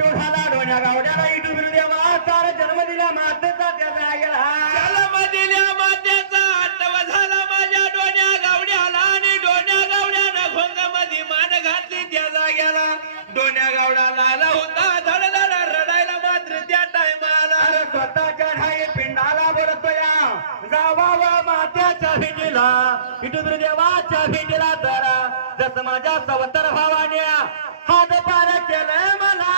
Auto झाला डोण्या गावड्याला इटू देवा सारा जन्म दिला मातेचा त्याचा गेला जन्म दिल्या मातेचा आटव झाला माझ्या डोण्या गावड्याला आणि डोण्या गावड्यानं घोंगामध्ये मान घातली त्या जाग्याला डोण्या गावड्याला आला होता धडधड रडायला मात्र त्या टायमाला अरे स्वतःच्या ठाई पिंडाला बोलतोया जावा मात्याच्या भेटीला इटू देवाच्या भेटीला तर जस माझ्या सवतर भावाने हात पार केलंय मला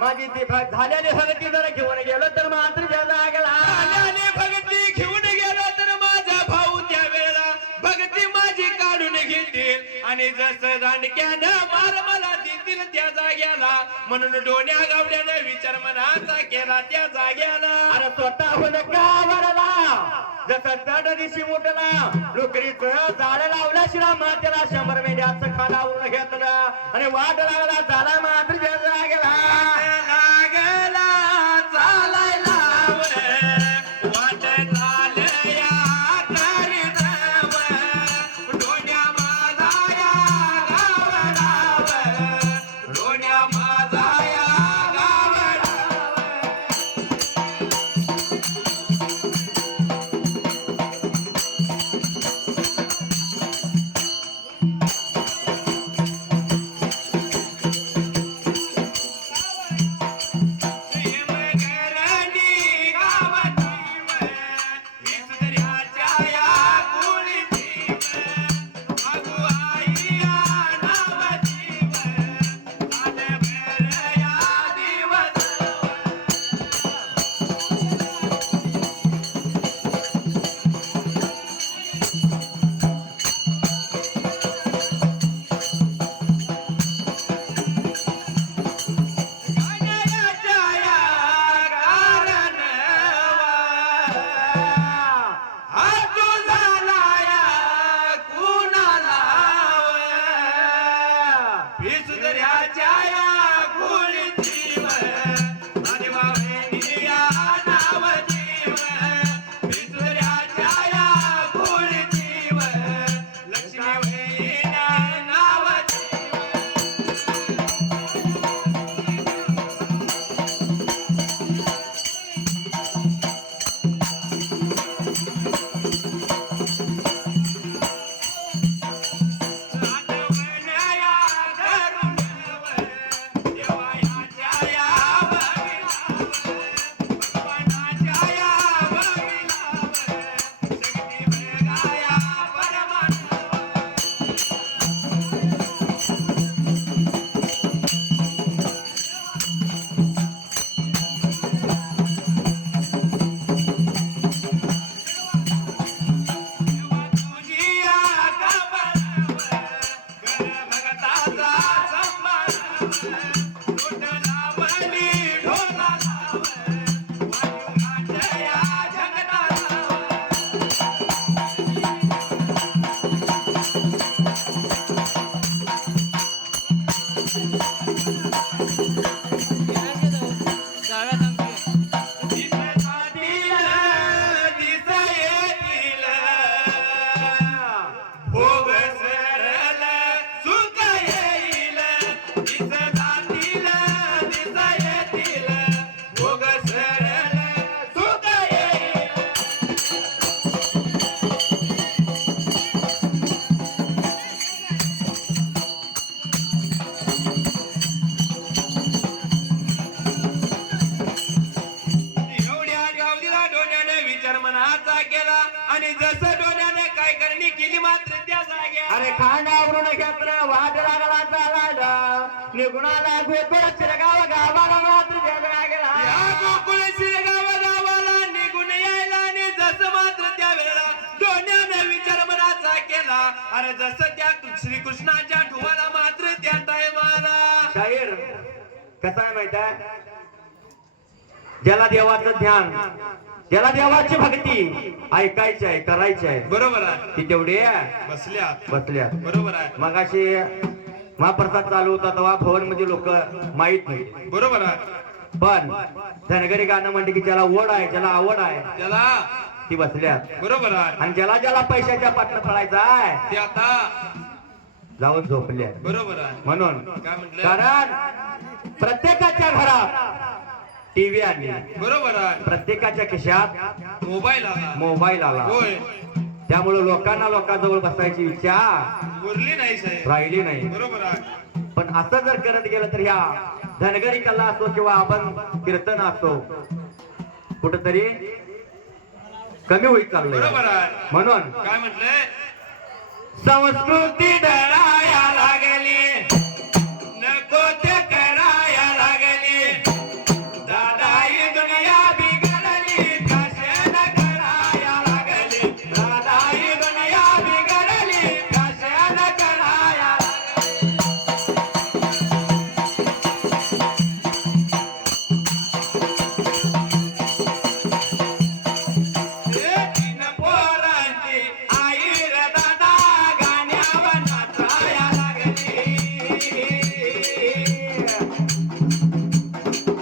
माझी ती झालेली भक्ती जर घेऊन गेलो तर मात्र त्याचा गेला झाल्याने भक्ती घेऊन गेलो तर माझा भाऊ त्या वेळेला भक्ती माझी काढून घेतील आणि जसं दांडक्यानं मार मला देतील त्या जाग्याला म्हणून डोण्या गावड्यानं विचार मनाचा केला त्या जाग्याला अरे स्वतःहून गावाला जसं चढ दिशी मोठला लोकरीचं जाळ लावल्या शिरा मातेला 100 मेंढ्याचं खालावून घेतलं आणि वाट लागला झाला मात्र त्याचा गेला लागला चालायला वाट चालया तरी जाव डोण्या माझा या गावडाव डोण्या माझा या गावडाव आणि जसं डोण्याने काय करणी केली मात्र त्या जाग्या अरे खांडावरून घेतलं वाट लागला चालायला निघुणाला गोकुळ शिरगाव गावाला मात्र त्याचा गेला या गोकुळ शिरगाव गावाला निघून यायला आणि जसं मात्र त्या वेळेला डोण्याने विचार मनाचा केला अरे जसं त्या श्रीकृष्णाच्या ठुवाला मात्र त्या टायमाला शाहीर कसा आहे माहित आहे ज्याला देवाचं ध्यान ज्याला देवाची भक्ती ऐकायची आहे करायची आहे बरोबर आहे ती तेवढी बसल्या बरोबर आहे मगाशी महाप्रसाद चालू होता तेव्हा भवन मध्ये लोक माहित नाही बरोबर आहे पण धनगरी गाणं म्हणते की ज्याला ओढ आहे ज्याला आवड आहे त्याला ती बसल्या बरोबर आहे आणि ज्याला ज्याला पैशाच्या पाठनं पळायचं आहे ते आता जाऊन झोपल्या बरोबर आहे. म्हणून काय म्हटलं? कारण प्रत्येकाच्या घरात टीव्ही आली, बरोबर आहे. प्रत्येकाच्या खिशात मोबाईल आला. मोबाईल आला. होय. त्यामुळे लोकांजवळ बसायची इच्छा उरली नाही साहेब. राहिली नाही. बरोबर आहे. पण असं जर करत गेलं तर ह्या धनगरी कला असो किंवा आपण कीर्तन असो कुठतरी कमी होईत चाललंय. बरोबर आहे. म्हणून काय म्हटलंय? संस्कृती कराया लागली, नको ते कराया लागली, दादा ही दुनिया बिघडली, कशाला कराया लागली, दादा ही दुनिया बिघडली, कशाला कराया लागली. तीन पोरांची आई रे दादा गाण्यावर नाचाया लागली.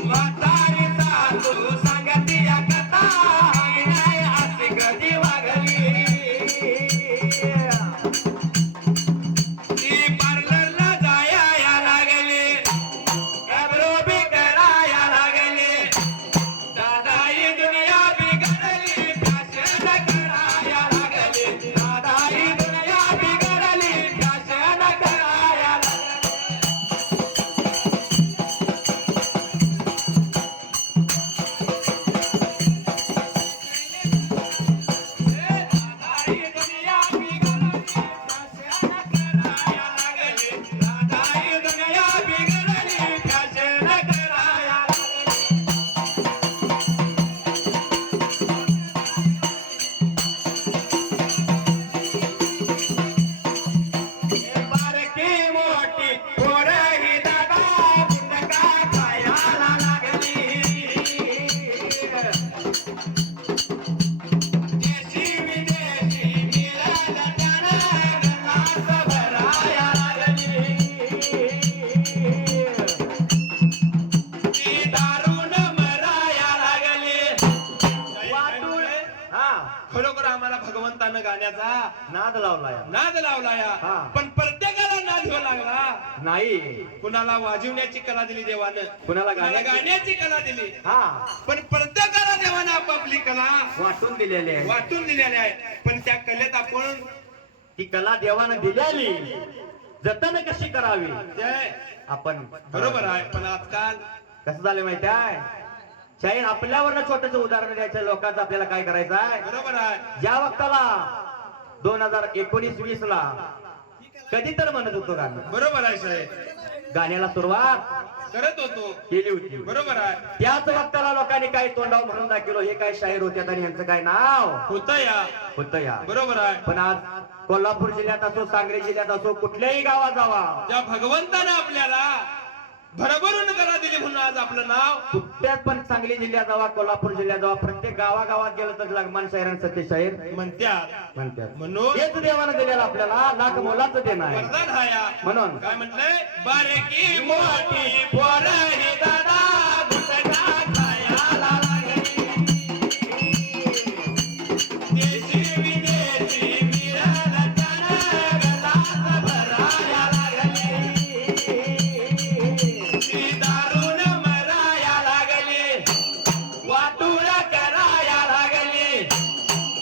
म्हातारी सासू सांगती या कथा, आई नाही अशी कधी वागली. ती पार्लरला जाया लागली, एब्रो बी कराया लागली, दादा ही दुनिया बिघडली, कशाला कराया लागली, दादा ही दुनिया बिघडली, कशाला कराया लागली. दादा ही दुनिया बिघडली, कशाला कराया लागली, दादा ही दुनिया बिघडली, कशाला कराया लागली. बारकी मोठी पोरं ही दादा गुटखा खायला लागली. देशी विदेशी मिळालं त्यानं गल्लास भराया लागली. ती दारून मराया लागली. वाटून हा खरोखर आम्हाला भगवंतानं गाण्याचा नाद लावलाय नाद लावलाय, हा. पण प्रत्येकाला नाद घेऊ लागला. नाही. कुणाला वाजवण्याची कला दिली देवानं, कुणाला कुणाला गाण्याची गाण्याची कला दिली, हा पण प्रत्येकाला देवानं आपापली कला वाटून दिलेले आहे. वाटून दिलेल्या आहे. पण त्या कलेत आपण ती कला देवानं दिलेली जतन कशी करावी ते आपण बरोबर आहे. पण आजकाल कसं झालं माहिती आहे, शाहीर आपल्यावर छोटस उदाहरण द्यायचं, लोकांचं आपल्याला काय करायचं आहे. बरोबर आहे. ज्या वक्ताला 2019-20 ला कधी तर म्हणत होतो गाणं, बरोबर आहे साहेब. गाण्याला सुरुवात करत होतो. केली होती. बरोबर आहे. त्याच वक्ताला लोकांनी काही तोंडावर म्हणून दाखवलं, हे काय शाहीर होते आणि यांचं काय नाव होत या. होतं या. बरोबर आहे. पण आज कोल्हापूर जिल्ह्यात असो, सांगली जिल्ह्यात असो, कुठल्याही गावात जावा, त्या भगवंतानं आपल्याला भरभरून कला दिली म्हणून आज आपलं नाव कुठल्यात पण सांगली जिल्ह्यात जावा, कोल्हापूर जिल्ह्यात जावा, प्रत्येक गावागावात गेलं तर लगमान शाहीर सत्य शाहीर म्हणत्यात. म्हणतात. म्हणून हेच देवानं दिलेलं आपल्याला लाख मोलाचं देणं आहे. वरदान हाया. म्हणून काय म्हटलंय? बारकी मोठी पोरं ही दादा गुटखा खायला लागली. देशी विदेशी मिळालं त्यानं गल्लास भराया लागली. ती दारून मराया लागली, वाटूळ कराया लागली,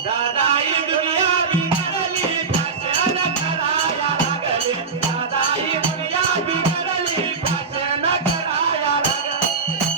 दादा ही दुनिया बिघडली, कशाला कराया लागली, दादा ही दुनिया बिघडली, कशाला कराया लागली.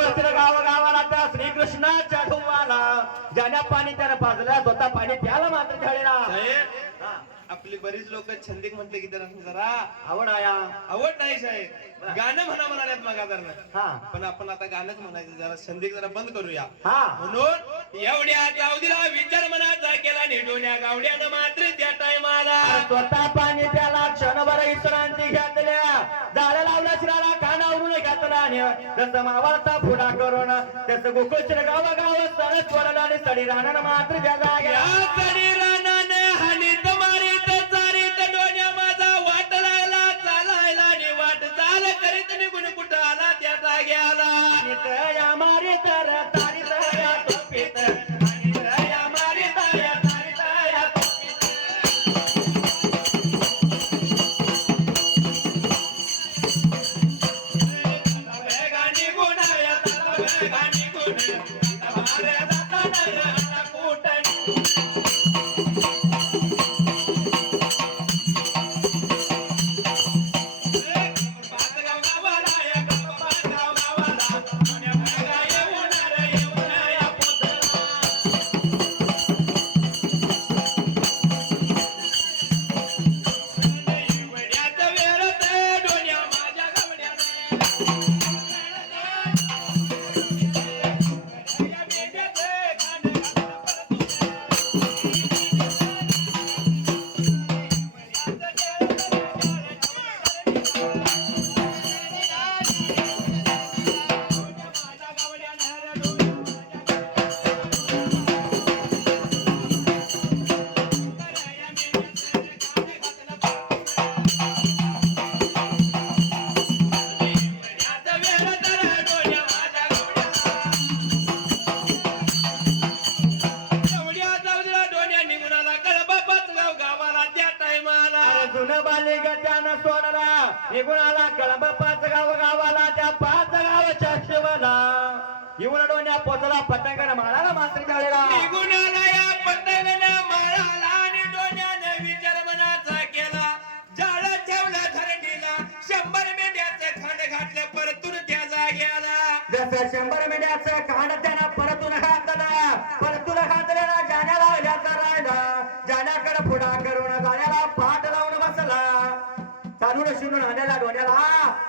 गोकुळातील गावागावाला त्या श्रीकृष्णाच्या ढोवाला ज्याने पाणी त्यानं पाजलं स्वतः पाणी प्याला मात्र झालेला साहेब आपली बरीच लोक छंदिक म्हणते की त्याला जरा आवड आया आवड नाही साहेब गाणं म्हणा म्हणाल्यात मग हा पण आपण आता गाणंच म्हणायचं जरा छंदिक जरा बंद करूया हा म्हणून एवढ्या गावडीला विचार मनाचा केला निडोल्या गावड्यानं मात्र त्या टायमाला स्वतः पाणी त्याला क्षणभर इसरांती घातल्या झाडं लावल्या शिराला कानावरून घातला जसं मावळता फुडा करून तसं गोकुळच्या गावागाव सण सोडला आणि सडी राहणार मात्र त्या या जाग्या सडी रानाने हानीत मारीत चारीत डोण्या माझा वाट लागला चालायला आणि वाट चाल करीत निघून कुठं आला त्या जाग्याला आणि तया मारी तर तारी तया तोपीत आणि तया मारी तया तारी तया वेगाने गुणाया त्याला वेगाने गुण मारे जाताना आता कुठं पाचगाव गावाला या पाचगाव गावाला आणि वेगा येऊन या पुतळा वड्याचं वेळ ते डोन्या माझ्या गावड्यानं या बेड्याचं कान जुनं बालिक त्यानं सोडला निघून आला कळंब पाच गावाला त्या पाच गावाच्या शिवला येऊन डोन्या पोचला पतंगानं माळाला मात्र झालेला विचार मनाचा केला जाळ ठेवला धरणीला 100 मेंढ्याचं खांड घातलं परतून त्या जाग्याला जसं 100 मेंढ्याचं खांड त्यानं परतून घातलेला जाण्या लावल्याचा राहिला जाण्याकडे पुढा करून जाण्याला पाठ लावून बसला चालून शिरून आलेला डोण्याला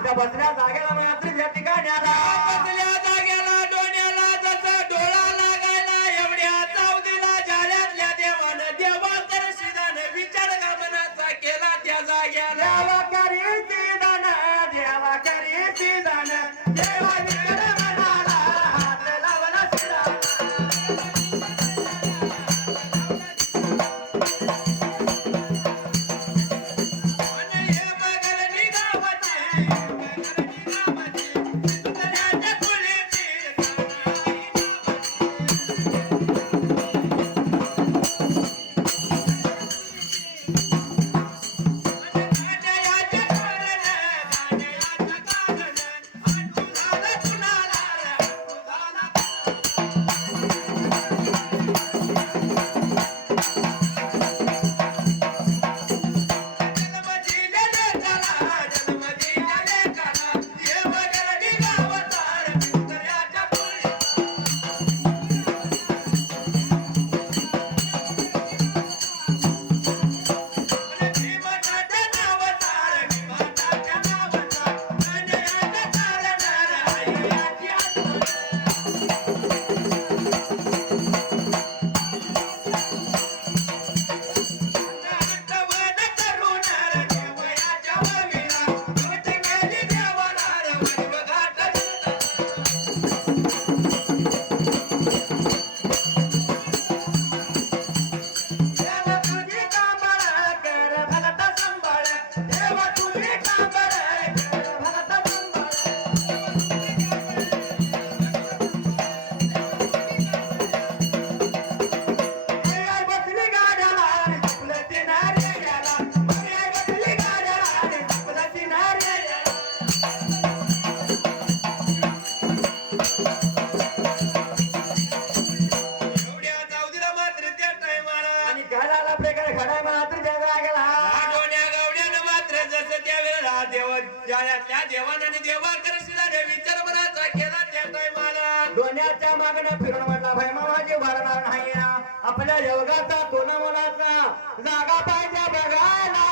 त्या बसल्या जागेला मात्र या ठिकाणी आला बसल्या जाग्याला डोण्याला जसं डोळा लागायला एवढ्या चावदीला जाळ्यातल्या देवानं देवा तर शिदानं विचार मनाचा केला त्या जाग्याला देवा करी सिदान देवा करी सिदान देवा विचार मनाला हात लावला शिरा आणि हे मगर निघावते सुतऱ्याच्या फुलीची गाण्याच्या कारण आठू झाला कुणाला आठू झाला देवा तुझी कांबळ कर भगत संभाळ देवा तुझी कांबळ कर भगत संभाळ आई बसली गाड्याला झुकलं तिनारे याला आई बसली गाड्याला झुकलं तिनारे याला डोण्याच्या मागणं फिरून म्हणला भाई माझे वारणार नाही आपल्या योगाचा तोना मोलाचा जागा पाहिजे बघायला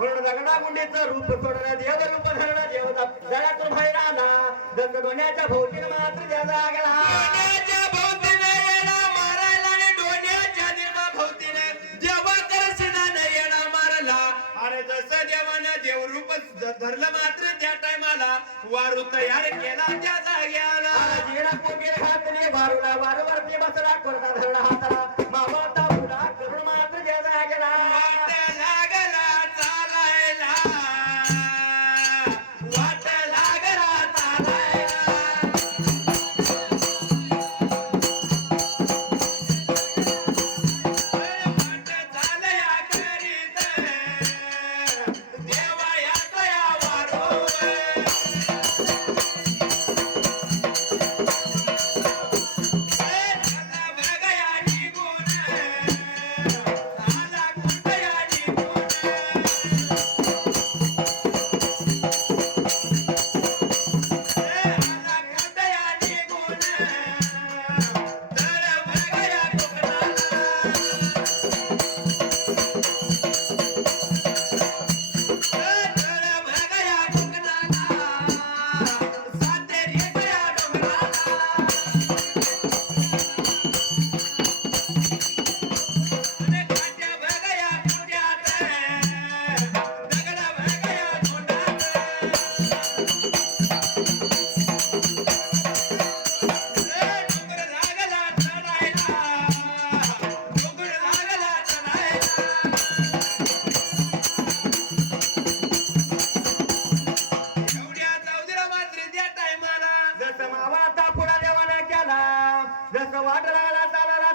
म्हणून दगडागुंडीचं रूप सोडणं देव रूप धरणं देवता जळातून बाहेर आला जसं डोण्याच्या भोवतीनं मात्र त्या जागला डोण्याच्या भोवतीनं येणा मारायला आणि डोण्याच्या भोवतीनं देवाच्या सिधानं येणा मारला अरे जसं देवानं देवरूप धरलं मात्र त्या टायमाला वारू तयार केला त्या जाग्याला जिरा कोकेर हातने वारूला वारूवरती बसला कोरडा धरला हाताला मामाता पुढा करून मात्र त्या जागला वाट लागला चालायला वाट लागला चालायला वाट चालया करीत देवा यातया वारो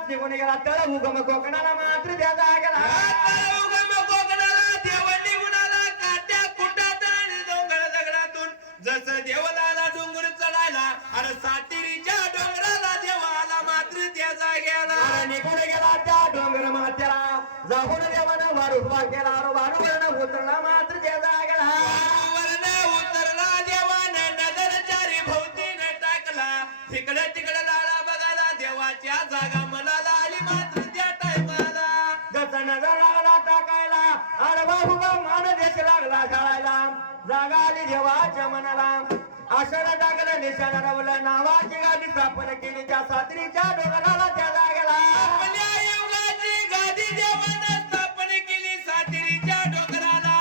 निघून गेला तळ उगम कोकणाला मात्र त्या जागेला जसं देवलाला डोंगर चढायला अरे सातेरीच्या डोंगराला देवाला मात्र त्या जाग्याला निघून गेला त्या डोंगर माथ्याला जाऊन देवानं वारू उभा केला वारूवरनं उतरला मात्र त्या जागेला उतरला देवानं नजर चारी भोवतीने टाकला तिकडे तिकडे लाळा बघायला देवाच्या जागा मनाला आली मात्र त्या टायमाला जसा नजर लागला टाकायला अरे बाबू मान देश लागला घालायला जागा आली देवाच्या मनाला आषाढ टाकलं निशाण रवलं नावाची गादी स्थापन केली त्या सात्रीच्या डोंगराला त्या जागेला आपल्या युगाची गादी देवानं स्थापन केली सातेरीच्या डोंगराला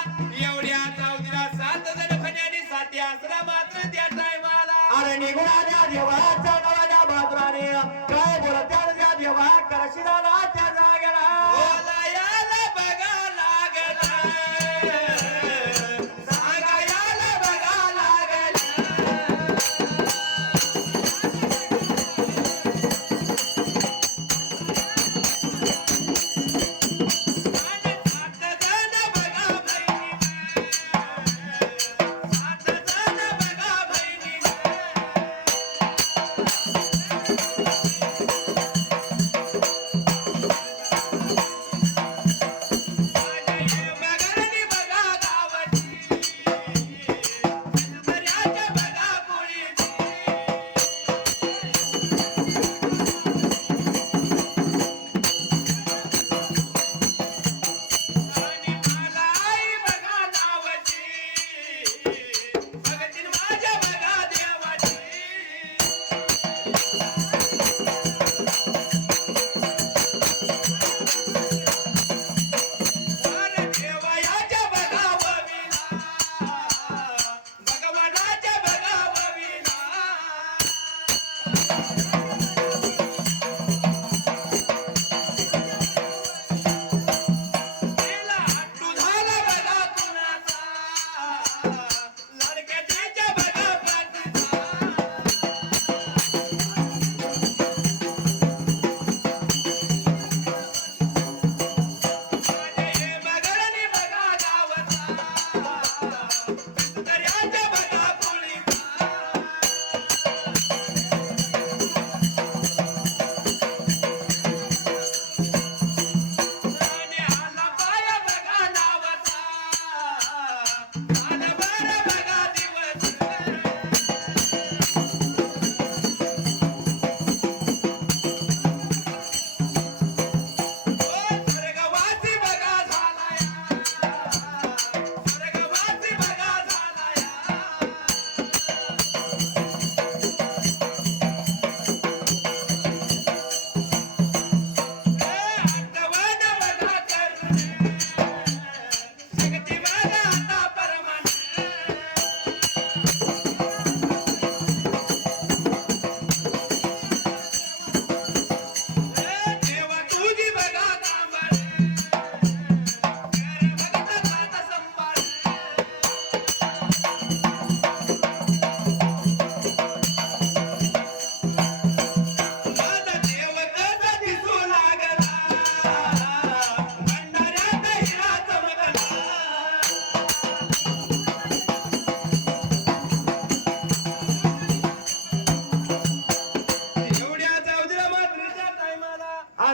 एवढ्या चौधरा 7 जण खण्यानी साती आसरा मात्र त्या टायमाला अरे निघून आल्या देवाच्या नवाच्या बाजूने काय बोलत्या त्या देवा करशिराला त्या जागेला बोलायाला बघा लागला सांगायाला बघा लागला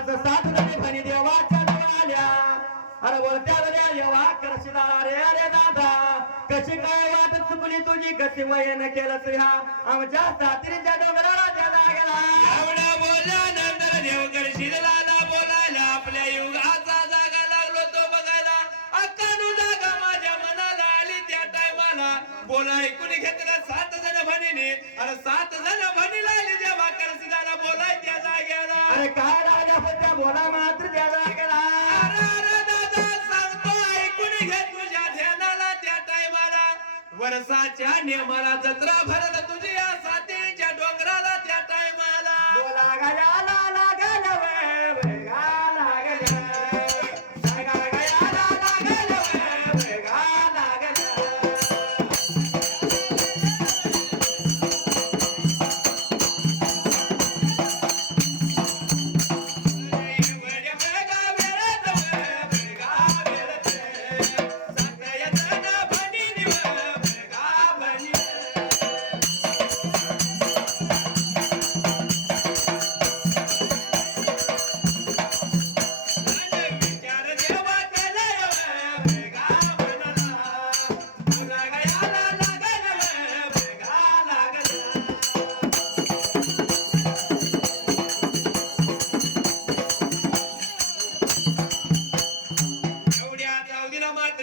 आज 7 जणी भणी देवाच्या आल्या अरे वरत्या गल्या येवा करशिला रे अरे दादा कशी काय वाट चुकली तुझी कशी वयन केलं ह्या आमच्या सातीच्या डोंगराला ज्याला गेला एवढा बोलल्यानंतर देवकर शिरलाला बोलायला आपल्या युगाचा जागा लागलो तो बघायला अक्कानु जागा माझ्या मनाला आली त्या टायमाला बोला ऐकून घेतलं 7 जण भणीने अरे 7 जण भणीला आली देवा करशिलाला बोलाय त्या जाग्याला अरे काय राजा होत्या बोला मात्र ज्याला गेला अरे दादा सांगतो ऐकून घे तुझ्या ध्यानाला त्या टायमाला वर्षाच्या नियमाला जत्रा भरत तुझी या सातीच्या डोंगराला त्या टायमाला बोला गयाला लागल वे गाला गया गया गयाला लागल वे गाला गया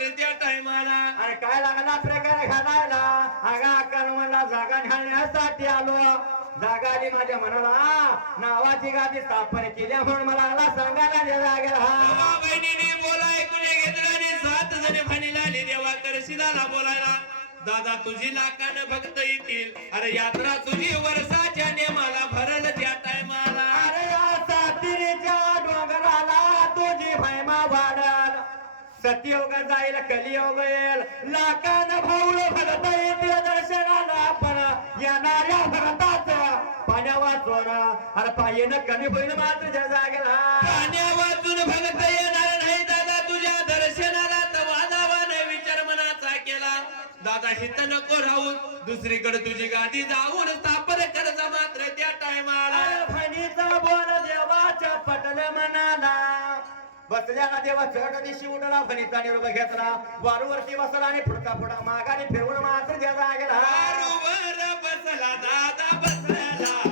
अरे काय लागला प्रकार घालायला आगा कलमला जागा घालण्यासाठी आलो जागा आली माझ्या मनाला नावाची गादी स्थापन केल्या म्हणून मला आला सांगायला दिला गेला बोलायला दादा तुझी लाखानं भक्त येतील अरे यात्रा तुझी वर्षाच्या नेमाला भरल त्या टायमाला अरे या सातीच्या डोंगराला तुझी महिमा वाढल सत्ययोग जाईल कलियोग येईल लाखानं भाऊळ भरत येतील दर्शनाला पण येणाऱ्या भरतात पाण्या वाचून अरे पायीनं कमी होईल मात्र ज्या जागेला पाण्या वाचून भक्त येणार नाही दादा तुझ्या दर्शनाला तर वादावाने विचार मनाचा केला दादा हित नको राहून दुसरीकडे तुझी गादी जाऊन स्थापन करजा मात्र त्या टायमाला फणीचा बोल देवाच्या पटल मनाला बसल्याला देवा चढ दिशी उडला फणीचा निरोप घेतला वारूवरती बसला आणि पुढचा पुढा मागाने फिरवून मात्र ज्या जागेला वारूवर बसला दादा बसला